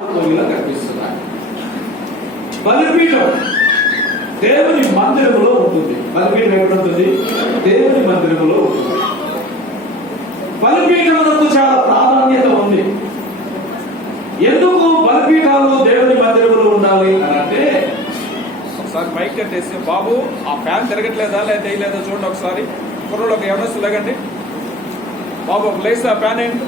కనిపిస్తున్నాయి. బలిపీఠం దేవుని మందిరములో ఉంటుంది. బలిపీఠం ఎక్కడ ఉంటుంది? దేవుని మందిరములో ఉంటుంది. బలిపీఠములకు చాలా ప్రాధాన్యత ఉంది. ఎందుకు బలిపీఠాలు దేవుని మందిరములో ఉండాలి అని అంటే, ఒకసారి మైక్ కట్టేసి బాబు ఆ ఫ్యాన్ తిరగట్లేదా లేదా వేయలేదా చూడండి ఒకసారి. కుర్రలోకి ఎవరొస్తు లేకండి బాబు, ఒక లేసి ఆ ఫ్యాన్ ఏంటి.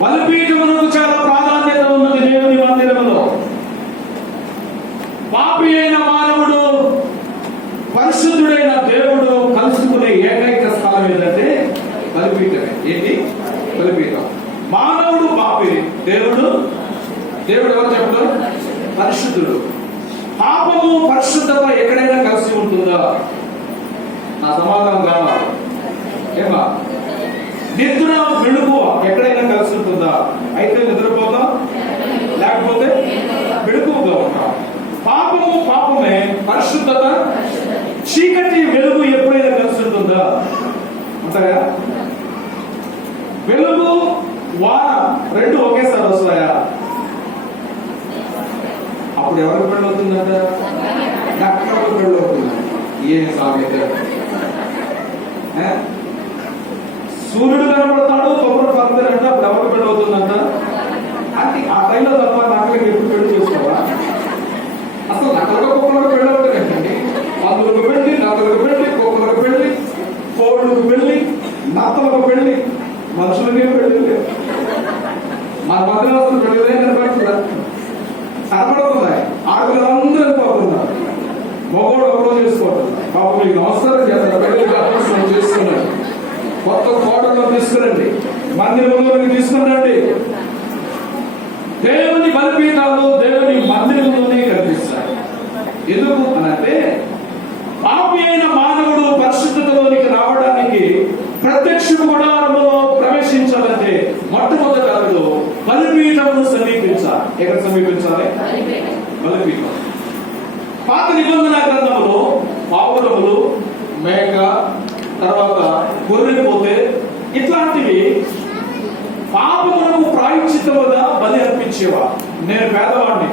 బలిపీఠమునకు చాలా ప్రాధాన్యత ఉన్నది దేవుని మందిరములో. పాపి అయిన మానవుడు పరిశుద్ధుడైన దేవుడు కలుసుకునే ఏకైక స్థలం ఏంటంటే బలిపీఠమే. ఏంటి? బలిపీఠం. మానవుడు పాపి, దేవుడు ఎవరు చెప్పడు? పరిశుద్ధుడు. పాపము పరిశుద్ధత ఎక్కడైనా కలిసి ఉంటుందా? నా సమాధానం కావాలి. ఏమా? నిద్ర వెలుగు ఎక్కడైనా కలిసి ఉంటుందా? అయితే నిద్రపోతాం, లేకపోతే వెలుగుగా ఉంటాం. పాపము పాపమే, పరిశుద్ధత చీకటి వెలుగు ఎప్పుడైనా కలిసి ఉంటుందా? అంతగా వెలుగు వాన రెండు ఒకేసారి వస్తాయా? అప్పుడు ఎవరికి పెళ్ళి అవుతుందంట? ఎక్కడికి పెళ్ళి అవుతుంది? ఏం సామెత! సూర్యుడు కనపడతాడు, తొమ్మిది పడతాడంట, అప్పుడు ఎవరికి పెళ్ళి అవుతుందంట? అంటే ఆ టైంలో తప్ప నక్కలకి ఎప్పుడు పెళ్లి చేసుకోవా? అసలు నక్కలకు కుక్కలకు పెళ్ళి అవుతాయండి. పందులకు పెళ్లి, నక్కలకు పెళ్లి, కుక్కలకు పెళ్లి, కోళ్ళకు పెళ్లి, నత్తలకు పెళ్లి, మనుషులకే పెళ్లి లేదు. మన మధ్యలో పెళ్లి కనపడుతుందా? కనపడుతున్నాయి. ఆడపిల్లలందరూ వెళ్ళిపోతున్నారు. మగోడు ఒకరో చేసుకోవట్లేదు. బాబు మీకు నమస్కారం చేస్తారు, పెళ్లి చేస్తున్నారు. కొత్త కోటలో తీసుకురండి, మందిరంలోకి తీసుకురండి. దేవుని బలిపీఠాలు దేవుని మందిరంలోనే కనిపిస్తాయి. ఎందుకు అనంటే, పాపి అయిన మానవుడు పరిశుద్ధతలోనికి రావడానికి ప్రత్యక్ష గుడారంలో ప్రవేశించాలంటే మొట్టమొదటి అడుగు బలిపీఠమును సమీపించాలి. ఎక్కడ సమీపించాలి? బలిపీఠం. పాత నిబంధన గ్రంథములో పావురములు, మేక, తర్వాత గొర్రె పోతే ఇట్లాంటివి పాపములకు ప్రాయశ్చిత్తముగా బలి అర్పించేవా. నేను పేదవాడిని,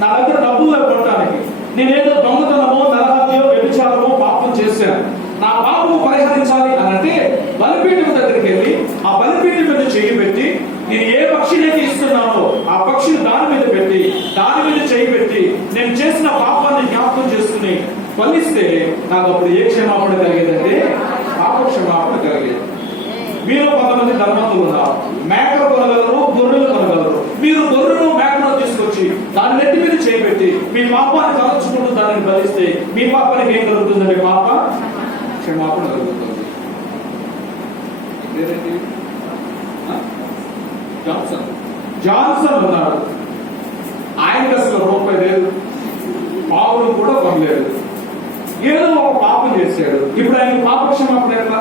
నా దగ్గర డబ్బులు కొట్టడానికి నేనేదో దొంగతనమో, నరహత్యో, వ్యభిచారమో పాపం చేశాను, నా పాపము పరిహరించాలి అనంటే బలిపీఠం దగ్గరికి వెళ్ళి ఆ బలిపీఠం మీద చేయి పెట్టి, నేను ఏ పక్షినైతే ఇస్తున్నానో ఆ పక్షిని దాని మీద పెట్టి, దాని మీద చేయి పెట్టి, నేను చేసిన పాపాన్ని జ్ఞాపకం చేసుకుని బలిస్తే నాకు అప్పుడు ఏ క్షమాపణ కలిగేదంటే పాప క్షమాపణ కలిగేది. మీరు కొంతమంది ధర్మంతులు ఉన్నారు, మేకలు కొనగలరు, గొర్రెలు కొనగలరు. మీరు గొర్రెను మేకను తీసుకొచ్చి దాని నెత్తి మీద చేయబెట్టి మీ పాపాన్ని తలచుకుంటూ దానిని బలిస్తే మీ పాపానికి ఏం కలుగుతుందంటే పాప క్షమాపణ కలుగుతుంది. జాన్సన్ ఉన్నాడు, ఆయనకి అసలు రూపాయి లేదు, పావులు కూడా కొనలేదు, ఏదో ఒక పాపం చేశాడు. ఇప్పుడు ఆయన పాప క్షమాపణ ఎట్లా?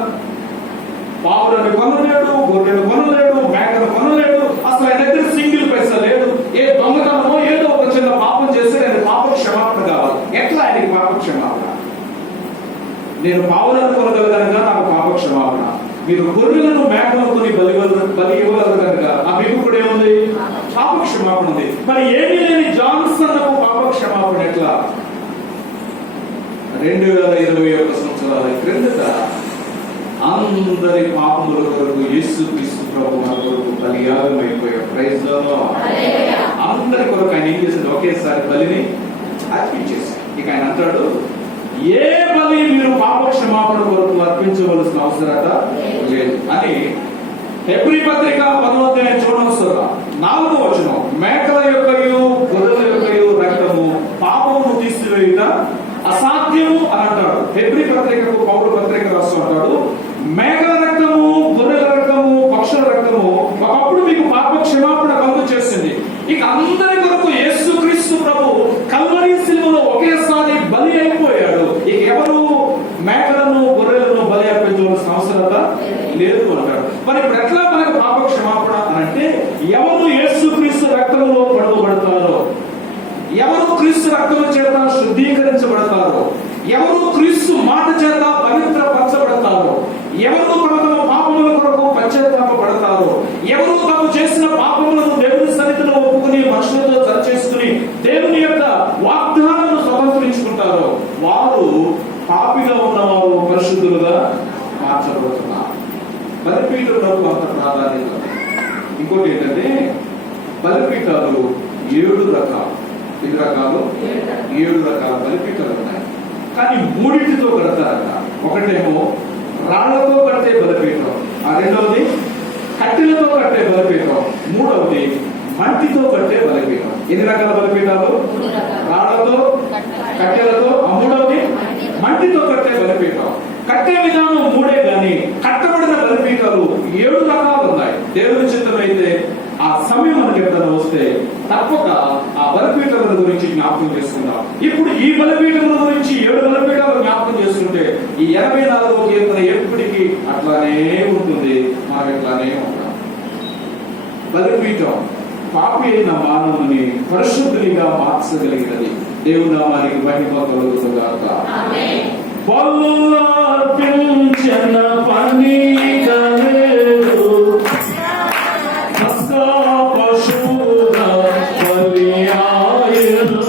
పావులను కొనలేడు, గొర్రెలు కొనలేడు, మేకను కొనలేడు, అసలు ఆయన దగ్గర సింగిల్ పైసా లేదు. ఏ దొంగతనమో ఏదో ఒక చిన్న పాపం చేస్తే ఆయన పాప క్షమాపణ కావాలి. ఎట్లా ఆయనకి పాప క్షమాపణ? నేను పావులను కొనగలగనగా నాకు పాప క్షమాపణ, మీరు గొర్రెలను మేకలను కొని బలి ఇవ్వగలరు కనుక ఆ మీకు కూడా ఏముంది? పాప క్షమాపణ ఉంది. మరి ఏమీ లేని జాన్సన్ పాప క్షమాపణ ఎట్లా? 2021 సంవత్సరాల క్రిందట అందరి పాపముల కొరకు యేసుక్రీస్తు ప్రభువు మన కొరకు బలియాగం అయిపోయాడు. Praise Lord. అందరి కొరకు ఆయన ఏం చేశాడు? ఒకేసారి బలిని అర్పించేశాడు. ఇక ఆయన అంటాడు, ఏ బలి మీరు పాప క్షమాపణ కొరకు అర్పించవలసిన అవసరత లేదు అని. హెబ్రీ పత్రిక 10వ అధ్యాయం చూడవలసిన 4వ వచనం, మేకల యొక్కయు గొర్రెల యొక్కయు రక్తము పాపమును తీసివేయుట అసాధ్యము అని అంటాడు. హెబ్రీ పత్రికకు పౌలు పత్రిక రాస్తూ అంటాడు, మేకల రక్తము, గొర్రెల రక్తము, పక్షుల రక్తము ఒకప్పుడు మీకు పాప క్షమాపణ కలుగు చేసింది. ఇక అందరి కొరకు యేసుక్రీస్తు ప్రభు కల్వరీ శిలువలో ఒకేసారి బలి అయిపోయాడు. ఇక ఎవరు మేకలను గొర్రెలను బలి అర్పించవలసిన అవసరత లేదు అంటాడు. మరి ఇప్పుడు ఎట్లా మనకు పాప క్షమాపణ అని అంటే, ఎవరు యేసుక్రీస్తు రక్తము క్రీస్తు రక్తము చేత శుద్ధీకరించబడతారో, ఎవరు క్రీస్తు మాట చేత పవిత్రపరచబడతారో, ఎవరు తమ తమ పాపముల కొరకు పశ్చాత్తాపపడతారో, ఎవరు తాము చేసిన పాపములను దేవుని సన్నిధిలో ఒప్పుకుని మనుషులతో సరిచేసుకుని దేవుని యొక్క వాగ్దానాలను స్వతంత్రించుకుంటారో వారు పాపిగా ఉన్నవారు పరిశుద్ధులుగా మార్చబడుతున్నారు. బలిపీఠములకు అంత ప్రాధాన్యత. ఇంకోటి ఏంటంటే బలిపీఠాలు 7 రకాలు. ఎన్ని రకాలు? 7 రకాల బలిపీఠాలు ఉన్నాయి. కానీ 3 కడతారట. ఒకటేమో రాళ్లతో కట్టే బలిపీఠం, రెండవది కట్టెలతో కట్టే బలిపీఠం, మూడవది మట్టితో కట్టే బలిపీఠం. ఎన్ని రకాల బలిపీఠాలు? రాళ్లతో, కట్టెలతో, మూడవది మట్టితో కట్టే బలిపీఠం. కట్టే విధానం 3 కానీ కట్టబడిన బలిపీఠాలు 7 రకాలు ఉన్నాయి. దేవుని చిత్తమైతే ఆ సమయం మనకి ఎప్పుడైనా వస్తే తప్పక ఆ బలిపీఠముల గురించి జ్ఞాపకం చేసుకుందాం. ఇప్పుడు ఈ బలిపీఠముల గురించి 7 బలిపీఠాలు జ్ఞాపకం చేసుకుంటే ఈ 84వ కీర్తన ఎప్పటికీ అట్లానే ఉంటుంది. మనం ఇట్లానే ఉంటాం. బలిపీఠం పాపి అయిన మానవుని పరిశుద్ధునిగా మార్చగలిగినది. దేవుని నామానికి మహిమ కలుగుతుందాక. బలులర్పించిన పనిగలేదు, పశువుల బలియాయను.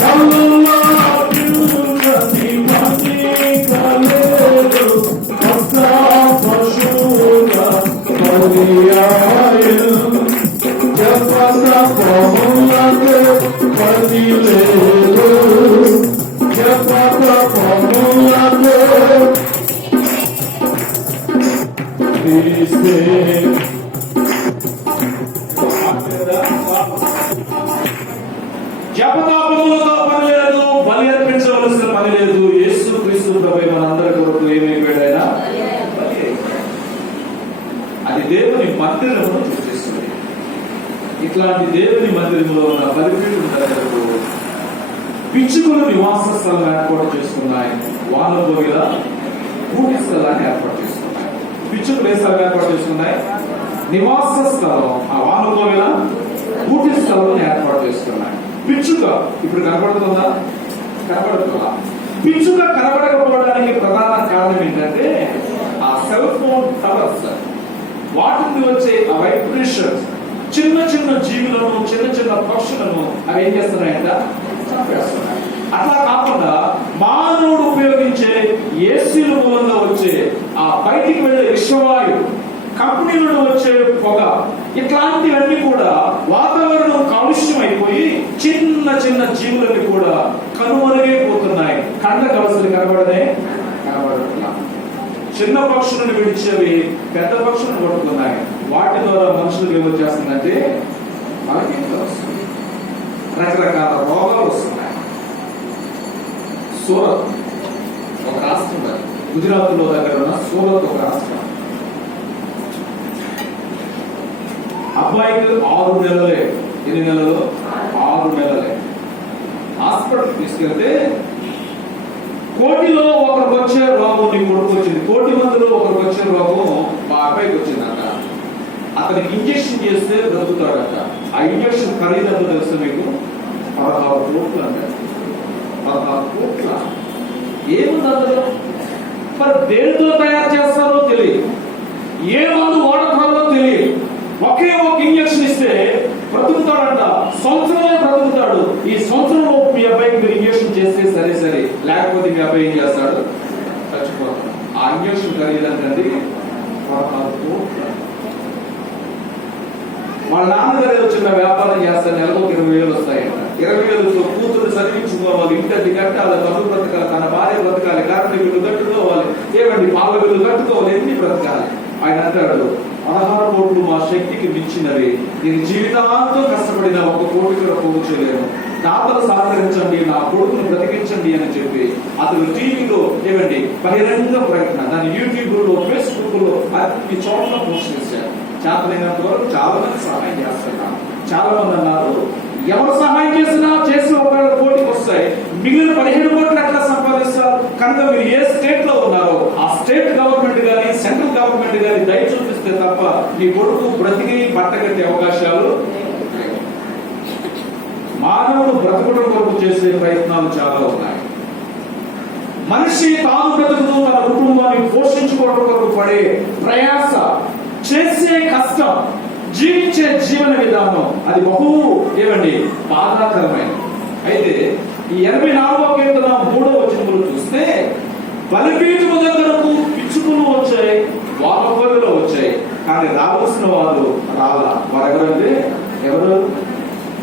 బలులర్పించిన పనిగలేదు, పశువుల బలియాయను. జపతపములకు బలిలేదు, జపతపములకు తీసే. జపతాపములతో పని లేదు, బలి అర్పించవలసిన పని లేదు. యేసు క్రీస్తు ప్రభువే మనందరి కొరకు ఏమైపోయాడు? ఆయన బలి. అది దేవుని మందిరమును సూచిస్తుంది. ఇట్లాంటి దేవుని మందిరంలో ఉన్న బలిపీఠం దగ్గరకు పిచ్చుకలు నివాస స్థలం ఏర్పాటు చేసుకున్నాయి. వానకోవిల కూటి స్థలాన్ని ఏర్పాటు చేసుకున్నాయి. పిచ్చుకలు ఏ స్థలం ఏర్పాటు చేసుకున్నాయి? నివాస స్థలం. ఆ వానకోవిల కూటి స్థలం ఏర్పాటు చేసుకున్నాయి. పిచ్చుక ఇప్పుడు కనబడుతుందా? కనబడుతుందా? పిచ్చుక కనబడకపోవడానికి ప్రధాన కారణం ఏంటంటే ఆ సెల్ ఫోన్ టవర్స్, వాటి నుండి వచ్చే ఆ వైబ్రేషన్స్ చిన్న చిన్న జీవులను, చిన్న చిన్న పక్షులను అవి ఏం చేస్తున్నాయంట? చంపేస్తున్నాయి. అట్లా కాకుండా మానవుడు ఉపయోగించే ఏసీల మూలంగా వచ్చే ఆ బయటికి వెళ్లే విశ్వవాయు, కంపెనీల నుండి వచ్చే పొగ, ఇట్లాంటివన్నీ కూడా వాతావరణం కాలుష్యం అయిపోయి చిన్న చిన్న జీవులన్నీ కూడా కనుమరుగైపోతున్నాయి. కండ కవసలు కనబడనే కనబడుతున్నాయి. చిన్న పక్షులను విడిచేవి పెద్ద పక్షులను కొట్టుకున్నాయి. వాటి ద్వారా మనుషులకు ఏమొచ్చేస్తుందంటే మనకి వస్తుంది, రకరకాల రోగాలు వస్తున్నాయి. సూరత్ ఒక రాష్ట్రం, గుజరాత్ లో దగ్గర ఉన్న సూరత్ ఒక రాష్ట్రం. అబ్బాయికి 6 నెలలే. ఎన్ని నెలలు? 6 నెలలే. హాస్పిటల్ తీసుకెళ్తే కోటిలో ఒకరికి వచ్చే రోగం నీ కొడుకు వచ్చింది, 1 కోటి మందిలో ఒకరికి వచ్చే రోగం మా అబ్బాయికి వచ్చిందట. అతనికి ఇంజక్షన్ చేస్తే బ్రతుకుతాడట. ఆ ఇంజక్షన్ ఖరీదు ఎంత తెలుసు మీకు? 16 కోట్లు అంటారు. 16 కోట్ల. ఏముంది అందులో? మరి దేనితో తయారు చేస్తారో తెలియదు, ఏ మందు వాడతారో తెలియదు. ఒకే ఒక ఇంజక్షన్ ఇస్తే బ్రతుకుతాడంట. సంవత్సరమే బ్రతుకుతాడు. ఈ సంవత్సరంలో మీ అబ్బాయికి మీరు ఇంజక్షన్ చేస్తే సరే సరే, లేకపోతే మీ అబ్బాయి ఏం చేస్తాడు? చచ్చిపోతాడు. ఆ ఇంజక్షన్ ఖరీదంటే 16 కోట్ల. వాళ్ళ నాన్నగారు చిన్న వ్యాపారం చేస్తారు, నెలకు 20,000 వస్తాయంట. 20,000తో కూతురు చదివించుకోవాలి, ఇంటి కట్టాలి, తల్లు బ్రతకాలి, తన భార్య బ్రతకాలి, కరెంటు బిల్లు కట్టుకోవాలి, ఏమండి పాల బిల్లు కట్టుకోవాలి, ఎన్ని బ్రతకాలి. ఆయన అంటాడు 16 కోట్లు మా శక్తికి మించినవి. నేను జీవితాంతం కష్టపడిన 1 కోటి కూడా పోగు చేయలేను. దాతలు సహకరించండి, నా కొడుకును బ్రతికించండి అని చెప్పి అతను టీవీలో ఏమండి బహిరంగ ప్రకటన, దాని యూట్యూబ్ లో, ఫేస్బుక్ లో అన్ని చోట్ల పోస్ట్ చేశారు. చేతనైనంత వరకు చాలా మంది సహాయం చేస్తున్నారు. చాలా మంది అన్నారు ఎవరు సహాయం చేసినా చేసి 1 కోటికి వస్తాయి, మిగిలిన 15 కోట్లు ఎట్లా సంపాదిస్తారు? కనుక మీరు ఏ స్టేట్ లో ఉన్నారో ఆ స్టేట్ గవర్నమెంట్ గానీ సెంట్రల్ గవర్నమెంట్ గానీ దయ చూపిస్తే తప్ప నీ కొడుకు బ్రతికి బట్టగట్టే అవకాశాలు. మానవుడు బ్రతకడం కొరకు చేసే ప్రయత్నాలు చాలా ఉన్నాయి. మనిషి తాను బ్రతుకుతూ తన కుటుంబాన్ని పోషించుకోవడం కొరకు పడే ప్రయాస, చేసే కష్టం, జీవించే జీవన విధానం అది బహు బాధాకరమైనది. అయితే ఈ 84వ కీర్తన 3వ వచనములు చూస్తే బలిపీఠము దగ్గరకు పిచ్చుకులు వచ్చాయి, వానపల్లిలో వచ్చాయి, కానీ రావాల్సిన వారు రాలా. వారు ఎవరంటే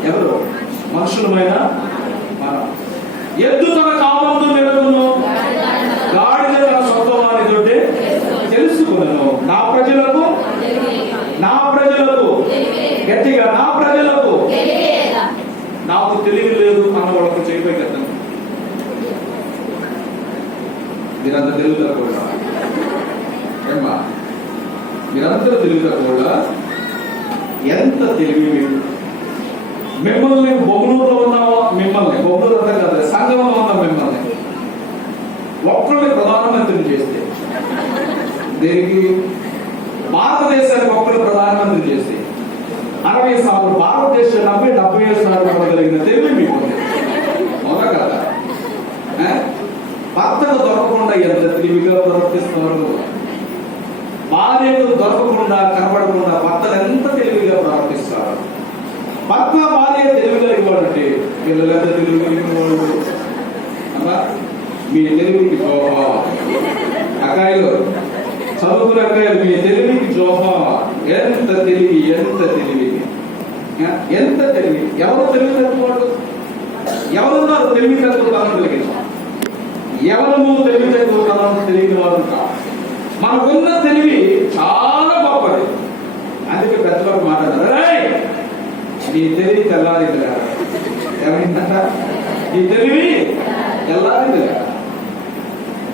ఎవరు మనుషులమైన మనం. ఎద్దు తన కామందు మెరుగును, గాడిద తన సొంత వారి తోటే తెలుసుకున్నాను. నా ప్రజలకు గట్టిగా నా ప్రజలకు నాకు తెలివి లేదు అన్న వాళ్ళకు చేయబోయి కదా. మీరందరూ తెలుగుతారు కూడా ఏమ్మా, మీరందరూ తెలుగుతారు కూడా. ఎంత తెలివి మీరు! మిమ్మల్ని బొమ్మలూరులో ఉన్నావా, మిమ్మల్ని బొమ్మలూరు అంతా కదా, సంఘంలో ఉన్న మిమ్మల్ని ఒక్కరిని ప్రధానమంత్రిని చేస్తే, దేనికి భారతదేశానికి ఒక్కరిని ప్రధానమంత్రి చేస్తే 60 సార్లు భారతదేశం 70 సార్లు కలిగిన తెలివి మీకు అవునా కదా? భర్తను దొరకకుండా ఎంత తెలివిగా ప్రవర్తిస్తున్నారు, భార్యకు దొరకకుండా కనబడకుండా భర్తలు ఎంత తెలివిగా ప్రవర్తిస్తారు. భర్త భార్య తెలివిగా ఇవ్వాలంటే పిల్లలంతా తెలివి కలిగిన వాళ్ళు అలా. మీ తెలివికి జోహా అక్కాయిలు, చదువుకున్న అక్కాయిలు, మీ తెలివికి జోహా. ఎంత తెలివి, ఎంత తెలివి, ఎంత తెలివి! ఎవరు తెలివి తక్కువాడు? ఎవరున్నారు తెలివి తక్కువతనం కలిగిన? ఎవరు తెలివి తక్కువతనం తెలియని వారు కాదు. మనకున్న తెలివి చాలా గొప్పది. అందుకే పెద్దవారు మాట్లాడారు, నీ తెలివి తెల్లారిందిరా. ఏమైందంట? నీ తెలివి తెల్లారిందిరా.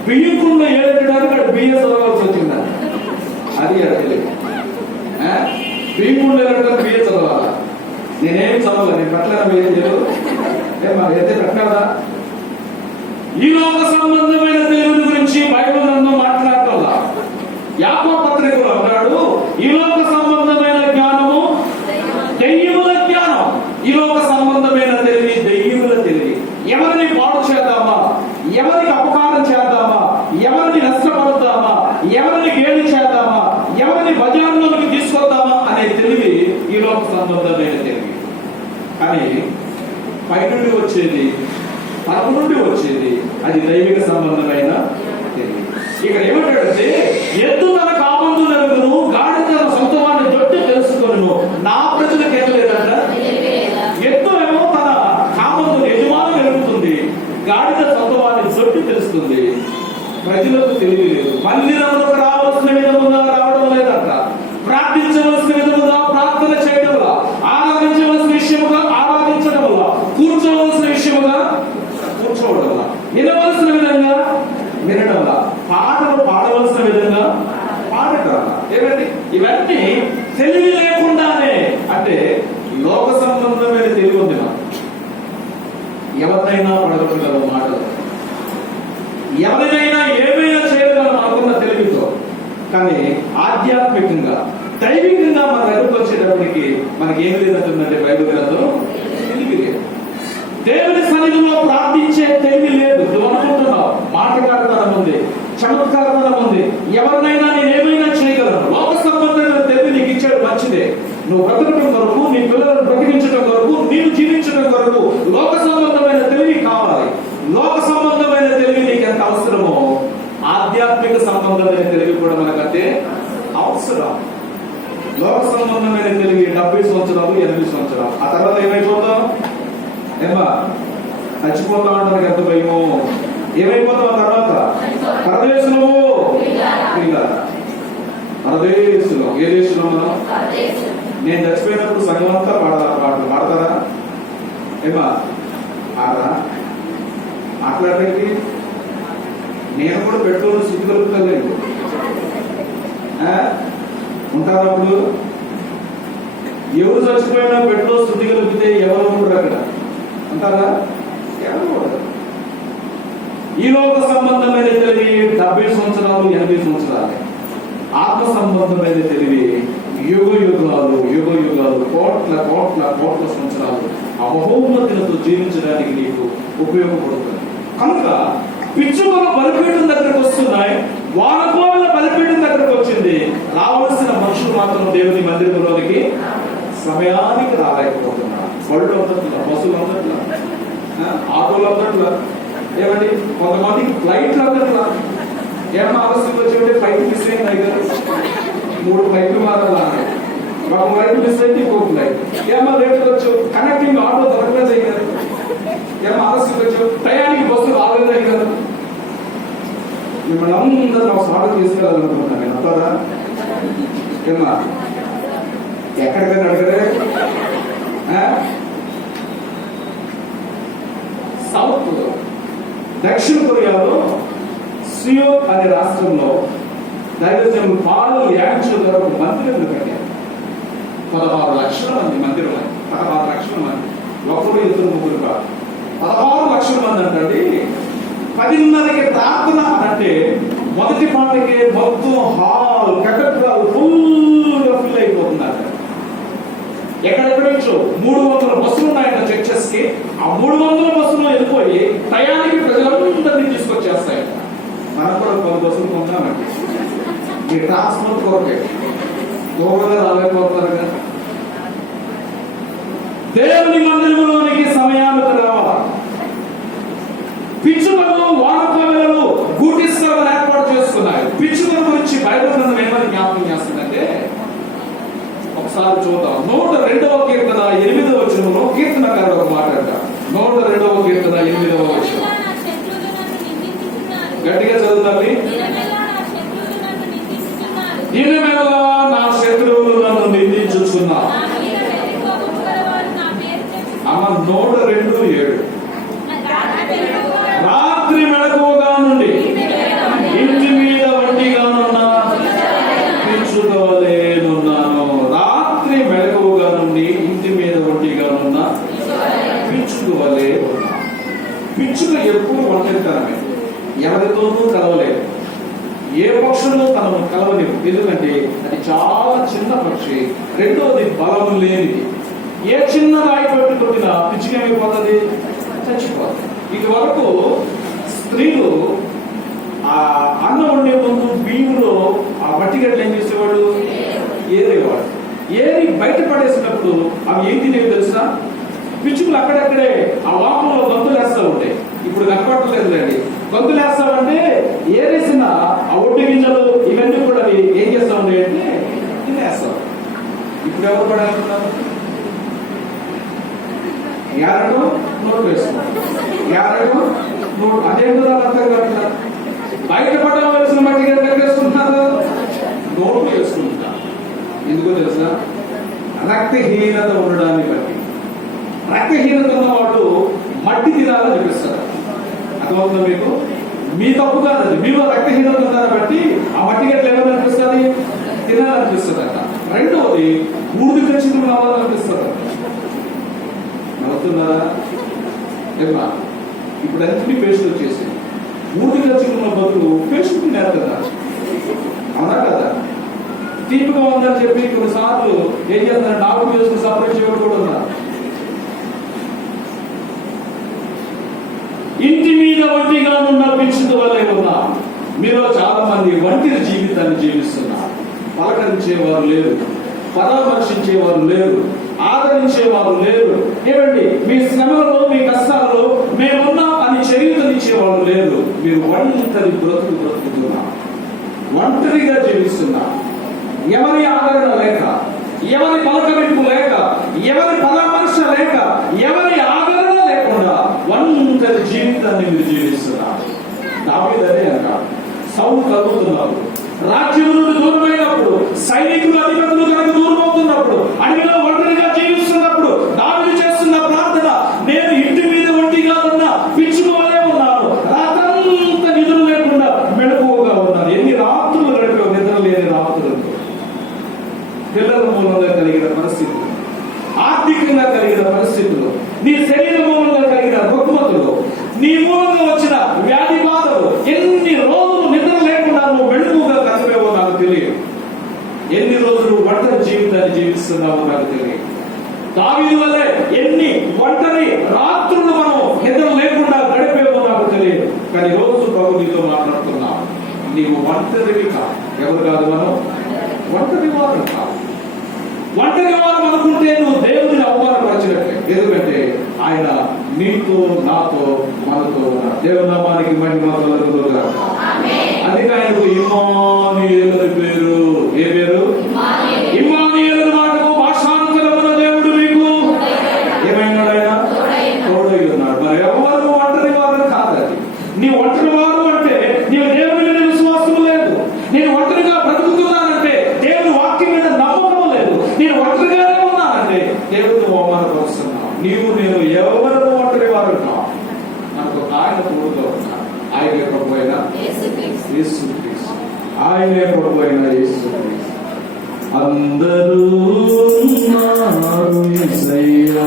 బియ్యకుండా ఏడెట్టడానికి అక్కడ బియ్యం చదవాల్సి వచ్చిందా? అది తెలివి. బియ్యకుండా ఏడటానికి బియ్యం చదవాలా? నేనేం చదవాలి, నేను పెట్టలేనా బియ్యం తెలియదు? అయితే పెట్టలేదా? ఈ లోక సంబంధమైన తెలివి గురించి బైబిల్ గ్రంథం మాట్లాడటంలా. యాకోబు పత్రికలో అన్నాడు, ఈ లోక సంబంధమైన జ్ఞానము దెయ్యముల జ్ఞానం. ఈ లోక సంబంధమైన తెలివి దెయ్యముల తెలివి. ఎవరిని పాడు చేద్దామా, ఎవరికి అపకారం చేద్దామా, ఎవరిని నష్టపరుద్దామా, ఎవరిని గేలి చేద్దామా, ఎవరిని బజార్లోకి తీసుకొద్దామా అనే తెలివి ఈ లోక సంబంధమైన తెలివి. కానీ పైనుండి వచ్చేది, పరము నుండి వచ్చేది అది దైవిక సంబంధమైన తెలివి. ఇక్కడ ఏమంటాడంటే, ఎద్దు తన కామందు మెరుగును, గాడిద తన సొంత వాడిని దొడ్డి తెలుసుకొను. నా ప్రజలకు ఏం లేదంట. ఎద్దు ఏమో తన కామందు యజమాని మెరుగుతుంది, గాడిద సొంత వాడిని దొడ్డి తెలుస్తుంది. ప్రజలకు తెలివి లేదు. మందిరంలోకి రావాల్సిన విధముగా రావడం లేదంట, ప్రార్థించవలసిన విధముగా ప్రార్థన చేయడం వల్ల, ఆరాధించవలసిన విషయముగా ఆరాధించడం వల్ల, కూర్చోవలసిన విషయముగా కూర్చోవడం వల్ల, వినవలసిన విధంగా వినడం వల్ల, పాటలు పాడవలసిన విధంగా పాడటం వల్ల. ఏమండి ఇవన్నీ తెలివి లేకుండానే. అంటే లోక సంబంధమైన తెలివి ఉంది. ఎవరినైనా పడగొట్టగల మాటలు, ఎవరినైనా ఏమైనా చేయగలం అనుకున్న తెలివితో. కానీ ఆధ్యాత్మికంగా దైవికంగా మన దగ్గరకు వచ్చేటప్పటికి మనకి ఏమి లేదంటుందంటే బైబిల్ గ్రంథం తెలివి లేదు. దేవుని సన్నిధిలో ప్రార్థించే తెలివి లేదు. నువ్వు అనుకుంటున్నావు మాటకారతనం ఉంది, చమత్కారతనం ఉంది, ఎవరినైనా నేనేమైనా చేయగలను. లోక సంబంధమైన తెలివి నీకు ఇచ్చాడు, మంచిదే. నువ్వు బ్రతకడం కొరకు, నీ పిల్లలను బ్రతికించడం కొరకు, నీవు జీవించడం కొరకు లోక సంబంధమైన తెలివి కావాలి. లోక సంబంధమైన తెలివి నీకు ఎంత అవసరమో ఆధ్యాత్మిక సంబంధమైన తెలివి కూడా మనకంటే అవసరం. లోక సంబంధమైన తెలివి 70 సంవత్సరాలు 80 సంవత్సరాలు, ఆ తర్వాత ఏమైపోతాం? ఏమా చచ్చిపోతా ఉండడానికి ఎంత భయమో. ఏమైపోతాం ఆ తర్వాత? పరదేశంలో. పరదేశంలో. ఏ దేశంలో మనం? నేను చచ్చిపోయినప్పుడు సంఘం అంతా పాటలు పాడతారా? ఏమా ఆడరా? మాట్లాడడానికి నేను కూడా పెట్రోల్ శుద్ధి కలుపుతలేదు ఉంటారు. అప్పుడు ఎవరు చచ్చిపోయినా పెట్రోల్ శుద్ధి కలిపితే ఎవరు ఉండరు అక్కడ అంటారా? ఎవరు ఉండరు. ఈ లోక సంబంధమైన తెలివి 70 సంవత్సరాలు 80 సంవత్సరాలే. ఆత్మ సంబంధమైన తెలివి యుగ యుగాలు కోట్ల కోట్ల కోట్ల సంవత్సరాలు ఆ మహోన్నతులతో జీవించడానికి నీకు ఉపయోగపడుతుంది. కనుక పిచ్చుకలు బలిపీఠం దగ్గరకు వస్తున్నాయి, వానకోవెల బలిపీఠం దగ్గరకు వచ్చింది. రావాల్సిన మనుషులు మాత్రం దేవుని మందిరంలోనికి సమయానికి రాలేకపోతున్నారు. బళ్ళు అందట్లా, బస్సులు అందట్లా, ఆటోలు అందట్లా, ఏమండి కొంతమందికి ఫ్లైట్లు అందట్లా. ఏమన్నా ఆలస్యం వచ్చి ఫ్లైట్ మిస్ అయింది అయితే 3 ఫ్లైట్లు మారాలా, ఒక ఫ్లైట్ మిస్ అయితే ఇంకో ఫ్లైట్. ఏమన్నా రేట్లు వచ్చు, కనెక్టింగ్ ఆటో దొరకలేదు అయ్యారు. ఏమన్నా ఆలస్యం వచ్చు, టయానికి బస్సు రాలేదు అయ్యారు. మిమ్మల్ని అందరూ ఒక సాగు తీసుకెళ్ళాలనుకుంటున్నాను నేను. అంటారా ఏమన్నా ఎక్కడికైనా అడగరే? సౌత్ దక్షిణ కొరియాలో సియోల్ అనే రాష్ట్రంలో దైవజనులు పాలు యాంచు ఒక మందిరం కట్టారు. 16 లక్షల మంది మందిరం, 16 లక్షల మంది, ఒకరు ఇద్దరు ముగ్గురు కాదు, 16 లక్షల మంది అంటండి. 10:30కి ప్రార్థన అంటే మొదటి పాటకి మొత్తం హాల్ కెథడ్రల్ ఫుల్గా ఫిల్ అయిపోతున్నారు. ఎక్కడెక్కడ నుంచో 300 బస్సులు ఉన్నాయంట చర్చెస్ కి. ఆ 300 బస్సులు వెళ్ళిపోయి టయానికి ప్రజలందరినీ తీసుకొచ్చేస్తాయి. మనం కూడా 10 బస్సులు కొంటామండి ఈ ట్రాన్స్పోర్ట్ కొరకే. దూరంగా రాలేకపోతారు కదా. దేవుని మందిరంలోనికి సమయానికి రావాలి. పిచ్చుకలు వానకోవెలలు గూటిస్కలను ఏర్పాటు చేసుకున్నాయి. పిచ్చుకల గురించి బైబిల్ గ్రంథం ఏమని జ్ఞాపకం చేస్తుందంటే, ఒకసారి చూద్దాం. 102వ కీర్తన 8వ వచనంలో కీర్తనకారుడు ఒక మాట అంటారు. 102వ కీర్తన 8వ వచనం గట్టిగా చదువుతాండి. దినమెల్లా నా శత్రువులు నన్ను నిందించుచున్నారు. అమ్మ 102:7 రాత్రి మెలకువగా నుండి ఇంటి మీద వంటిగానున్న పిచ్చుకవలేనున్నాను. రాత్రి మెలకువగా నుండి ఇంటి మీద వంటిగానున్న పిచ్చుకవలే ఉన్నాను. పిచ్చుక ఎప్పుడు ఒంటరితనమే, ఎవరితోనూ కలవలేదు, ఏ పక్షులు తనను కలవలేవు. ఎందుకంటే అది చాలా చిన్న పక్షి. రెండోది బలము లేనిది. ఏ చిన్న రాయి పెట్టి కొట్టినా పిచ్చుక ఏమైపోతుంది? చచ్చిపోతుంది. ఇది వరకు స్త్రీలు ఆ అన్నం వండే ముందు బియ్యంలో ఆ మట్టిగడ్డలు ఏం చేసేవాడు? ఏరేవాడు. ఏరి బయట పడేసినప్పుడు అవి ఏం తినేవి తెలుసా? పిచ్చుకలు అక్కడక్కడే ఆ వాకంలో గొంతులు వేస్తూ ఉంటాయి. ఇప్పుడు కనపడలేదులేండి. గొంతులు వేస్తామంటే ఏరేసిన ఆ ఒడ్డు గింజలు ఇవన్నీ కూడా ఏం చేస్తా ఉంటాయి అంటే తినేస్తాం. ఇప్పుడు ఎవరు పడాలన్నారు? యారడు నోటు వేస్తున్నాం, యారడు నోటు. అదేంటో అర్థం కాదు. బయట పడవలసిన మట్టి వేసుకుంటున్నారు, నోటు వేసుకుంటున్నారు. ఎందుకో తెలుసా? రక్తహీనత ఉండడాన్ని బట్టి. రక్తహీనత ఉన్న వాళ్ళు మట్టి తినాలని చెప్పిస్తారు. అర్థమవుతుందా మీకు? మీ తప్పు కాదు, మీలో రక్తహీనత ఉందని బట్టి ఆ మట్టి గట్ల ఏమనిపిస్తుంది? తినాలనిపిస్తుంది అట. రెండవది బూడిద ఖచ్చితంగా కావాలనిపిస్తుంది. నవ్వుతున్నారా? ఏమా ఇప్పుడు అన్ని పేస్ట్ వచ్చేసి బూడిద ఖచ్చితంగా బదులు పేస్ట్ తిన్నారు కదా, అవునా కదా? తీపిగా ఉందని చెప్పి కొన్నిసార్లు ఏం చేస్తున్నారు? నాకు వేసుకుని సపరేట్ చేయడం కూడా ఉన్నారు. ఇంటి మీద ఒంటిగా ఉన్న పిచ్చుక వలె ఉన్నా. మీలో చాలా మంది ఒంటరి జీవితాన్ని జీవిస్తున్నారు. పలకరించేవారు లేరు, పరామర్శించేవారు లేరు, ఆదరించేవారు లేరు. ఏమండి, మీ శ్రమలో మీ కష్టాల్లో మేమున్నా అని చేయూతనిచ్చేవాళ్ళు లేరు. మీరు ఒంటరి బ్రతుకుతున్నారు, ఒంటరిగా జీవిస్తున్నారు. ఎవరి ఆదరణ లేక, ఎవరి పలకరింపు లేక, ఎవరి పరామర్శ లేక, ఎవరి ఆదరణ లేకుండా ఒంటరి జీవితాన్ని మీరు జీవిస్తున్నారు. దావీదనే అంటారు. సౌలు కలుగుతున్నారు, రాజ్యం నుండి దూరమైనప్పుడు, సైనికులు అధిపతులు కనుక దూరం అవుతున్నప్పుడు, అడవిలో ఒంటరిగా జీవిస్తున్నప్పుడు దావీదు చేస్తున్న ప్రార్థన, నేను ఇంటి మీద ఒంటిగా ఉన్న పిచ్చుకోలే ఉన్నాను, రాత్రంతా నిద్ర లేకుండా మెలకువగా ఉన్నాను. ఎన్ని రాత్రులు గడిపావు నిద్ర లేని రాత్రులతో. పిల్లల మూలంగా కలిగిన పరిస్థితులు, ఆర్థికంగా కలిగిన పరిస్థితులు, నీ శరీర మూలంగా కలిగిన రుగ్మతులు, నీ మూలంగా వచ్చిన వ్యాధి బాధలు, ఎన్ని రోజులు నిద్ర లేకుండా నువ్వు మెళుకుగా కలిపేవో నాకు తెలియదు. ఎన్ని రోజులు ఒంటరి జీవితం జీవిస్తున్నామో నాకు తెలియదు. దావీదు వల్లే ఎన్ని ఒంటరి రాత్రులు మనం నిద్ర లేకుండా గడిపేమో నాకు తెలియదు. కానీ రోజు ప్రభు నీతో మాట్లాడుతున్నాం, నీవు ఒంటరివి కాదు. ఎవరు కాదు? మనం ఒంటరి వారు కాదు. ఒంటరి వారు అనుకుంటే నువ్వు దేవుడిని అవమానపరచినట్లే. ఎందుకంటే ఆయన నీతో నాతో మనతో ఉన్నాడు. దేవుని నామానికి మహిమ కలుగునుగాక. అందుకే ఆయనకు ఇమ్మానుయేలు అని పేరు. ఏ పేరు? ఇమ్మానుయేలు మాటకు భాషాంతరమున దేవుడు మీకు ఏమైనాడు? ఆయన తోడై ఉన్నాడు. మరి ఎవరు ఒంటరి వారు కాదు. అది నీ ఒంటరి వారు అంటే నీవు దేవుని మీద విశ్వాసం లేదు. నేను ఒంటరిగా బ్రతుకుతున్నానంటే దేవుని వాక్యం మీద నమ్మకం లేదు. నేను ఒంటరిగానే ఉన్నానంటే దేవుడిని అవమానపరుస్తున్నావు. నీవు నేను ఎవరు ఒంటరి వారు కావు. మనకు ఒక ఆయన తోడుగా ఉన్నాడు. ఆయనే ప్రభు అయిన యేసుక్రీస్తు. ఆయనే ప్రభు అయిన యేసుక్రీస్తు. అందరూ ఉన్నారు యేసయ్యా,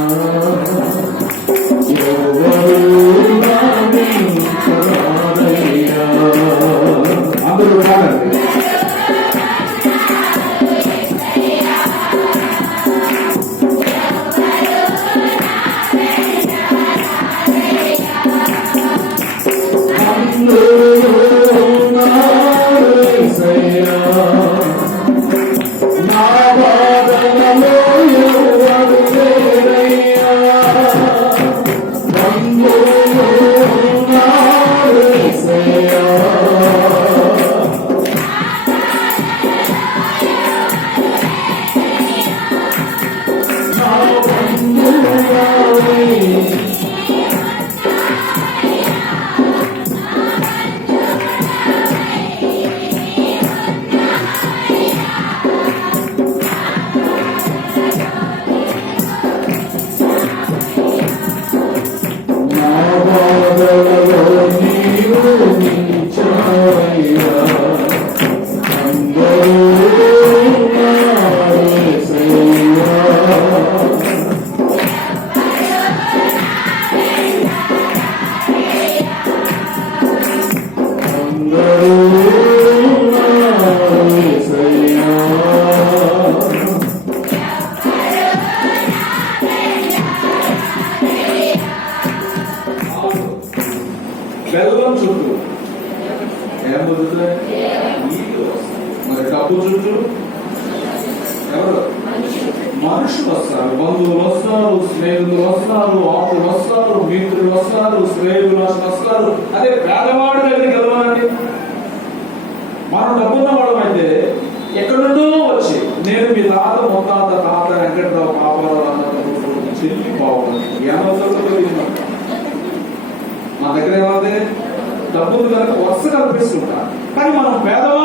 ఎవరు నాని కాదయ్యా. అందరూ ఉన్నారండి. బెల్లం చుట్టూ ఏం బతుకుతాయి? నీళ్ళు వస్తాయి. మరి డబ్బు చుట్టూ ఎవరు? మనుషులు వస్తారు, బంధువులు వస్తారు, స్నేహితులు వస్తారు, ఆకులు వస్తారు, మిత్రులు వస్తారు, స్నేహితులు వస్తారు. అదే పేదవాడి దగ్గరికి వెళ్ళాలండి. మనం డబ్బున్న వాళ్ళం అయితే ఎక్కడి నుండో వచ్చి, నేను మీ తాత ముత్తాత తాత వెంకట్రావు పాపారావు అన్న చెల్లి బాగుంది ఏమవుతుందో మా దగ్గర ఏమవుతుంది? డబ్బులు కనుక వరుస కల్పిస్తుంటారు. కానీ మనం పేదవాళ్ళు